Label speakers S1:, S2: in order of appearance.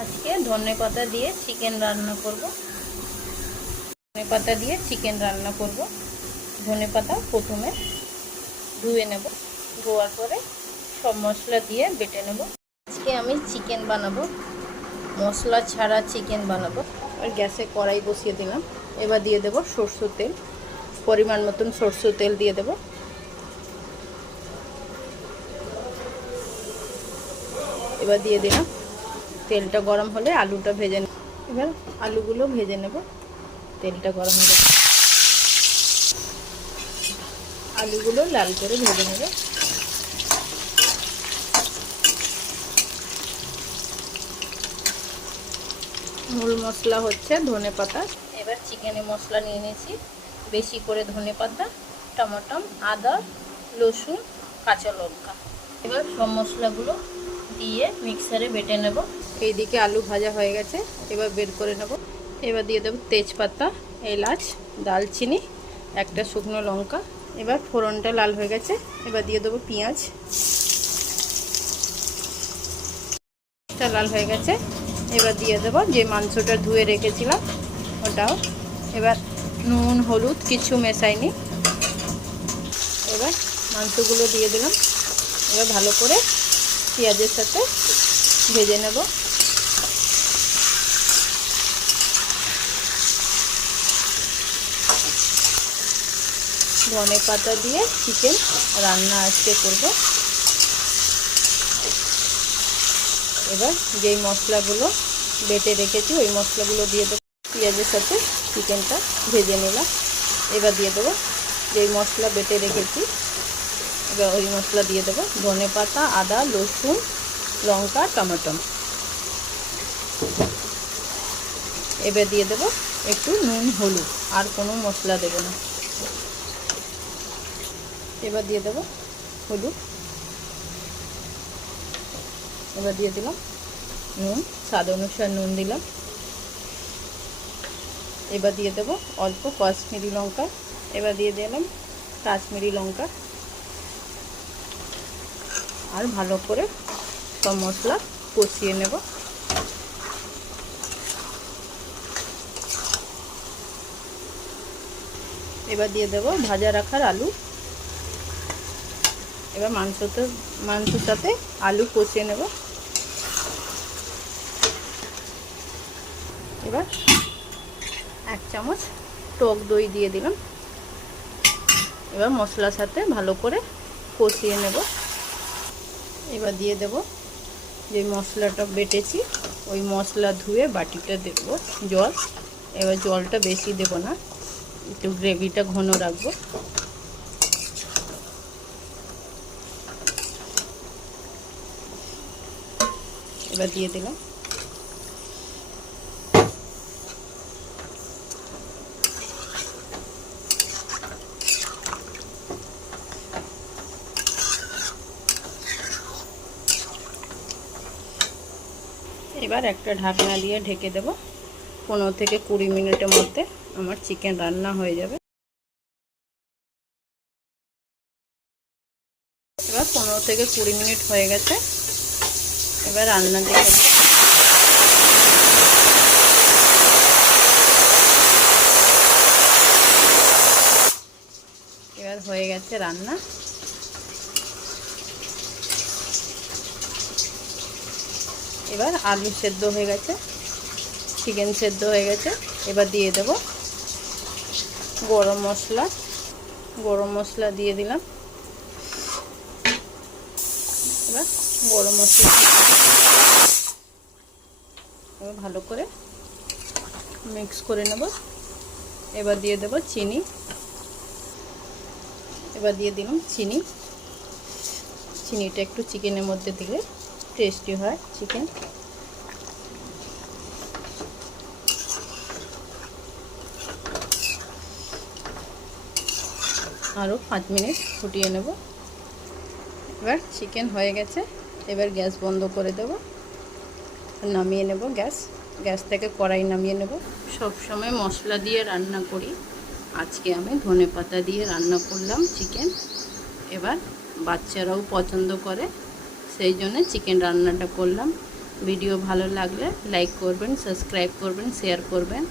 S1: আজকে ধনে পাতা দিয়ে চিকেন রান্না করব। ধনে পাতা দিয়ে চিকেন রান্না করব। ধনে পাতা প্রথমে ধুয়ে নেব। ধোয়ার পরে সব মশলা দিয়ে বেটে নেব। আজকে আমি চিকেন বানাবো। মশলা ছাড়া চিকেন বানাবো। আর গ্যাসে কড়াই বসিয়ে দিলাম। এবার দিয়ে দেব সরষের তেল। পরিমাণ মতন সরষের তেল দিয়ে দেব। এবার দিয়ে দিলাম তেলটা গরম হলে আলুটা ভেজে নেব। এবার আলুগুলো ভেজে নেব। তেলটা গরম হলে আলুগুলো লাল করে ভেজে নেব। মূল মশলা হচ্ছে ধনে পাতা। এবার চিকেনে মশলা নিয়ে নিয়েছি। বেশি করে ধনে পাতা, টমাটম, আদা, রসুন, কাঁচা লঙ্কা। এবার সব মশলাগুলো দিয়ে মিক্সারে বেটে নেব। এইদিকে আলু ভাজা হয়ে গেছে, এবার বের করে নেব। এবার দিয়ে দেবো তেজপাতা, এলাচ, দালচিনি, একটা শুকনো লঙ্কা। এবার ফোড়নটা লাল হয়ে গেছে, এবার দিয়ে দেবো পেঁয়াজ। লাল হয়ে গেছে, এবার দিয়ে দেবো যে মাংসটা ধুয়ে রেখেছিলাম, ওটাও। এবার নুন, হলুদ কিছু মেশাইনি। এবার মাংসগুলো দিয়ে দিলাম। এবার ভালো করে পেঁয়াজের সাথে ভেজে নেব। ধনে পাতা দিয়ে চিকেন রান্না আজকে করব। এবার যেই মশলাগুলো বেটে রেখেছি, ওই মশলাগুলো দিয়ে দেবো। পেঁয়াজের সাথে চিকেনটা ভেজে নিলাম। এবার দিয়ে দেবো যেই মশলা বেটে রেখেছি ওই মশলা দিয়ে দেবো। ধনে পাতা, আদা, রসুন, লঙ্কা, টমেটো। এবার দিয়ে দেবো একটু নুন, হলুদ। আর কোনো মশলা দেবো না। এবার দিয়ে দেবো হলুদ। এবার দিয়ে দিলাম নুন। স্বাদ অনুসার নুন দিলাম। এবার দিয়ে দেবো অল্প কাশ্মীরি লঙ্কা। এবার দিয়ে দিলাম কাশ্মীরি লঙ্কা। আর ভালো করে সব মশলা কষিয়ে নেব। এবার দিয়ে দেব ভাজা রাখার আলু। এবার মাংসতে, মাংসের সাথে আলু কষিয়ে নেব। এবার এক চামচ টক দই দিয়ে দিলাম। এবার মশলার সাথে ভালো করে কষিয়ে নেব। এবার দিয়ে দেব যে মশলাটা বেটেছি, ওই মশলা ধুয়ে বাটিটা দেব, জল। এবার জলটা বেশি দেব না, একটু গ্রেভিটা ঘন রাখব। এবার দিয়ে দিলাম। এবার একটা ঢাকনা দিয়ে ঢেকে দেব। পনেরো থেকে কুড়ি মিনিটের মধ্যে আমার চিকেন রান্না হয়ে যাবে। এবার পনেরো থেকে কুড়ি মিনিট হয়ে গেছে। এবার রান্না দেখে এবার হয়ে গেছে রান্না। এবার আলু সেদ্ধ হয়ে গেছে চিকেন সেদ্ধ হয়ে গেছে। এবার দিয়ে দেব গরম মশলা। গরম মশলা দিয়ে দিলাম। এবার গরম মশলা এবার ভালো করে মিক্স করে নেব। এবার দিয়ে দেব চিনি। এবার দিয়ে দিলাম চিনি। চিনিটা একটু চিকেনের মধ্যে দিলে টেস্টি হয় চিকেন। আরও পাঁচ মিনিট ফুটিয়ে নেব। এবার চিকেন হয়ে গেছে, এবার গ্যাস বন্ধ করে দেব। নামিয়ে নেব গ্যাস গ্যাস থেকে কড়াই নামিয়ে নেব। সব সময় মশলা দিয়ে রান্না করি। আজকে আমি ধনে পাতা দিয়ে রান্না করলাম চিকেন। এবার বাচ্চারাও পছন্দ করে। সেই জন্য চিকেন রান্নাটা করলাম। ভিডিও ভালো লাগলে লাইক করবেন সাবস্ক্রাইব করবেন শেয়ার করবেন।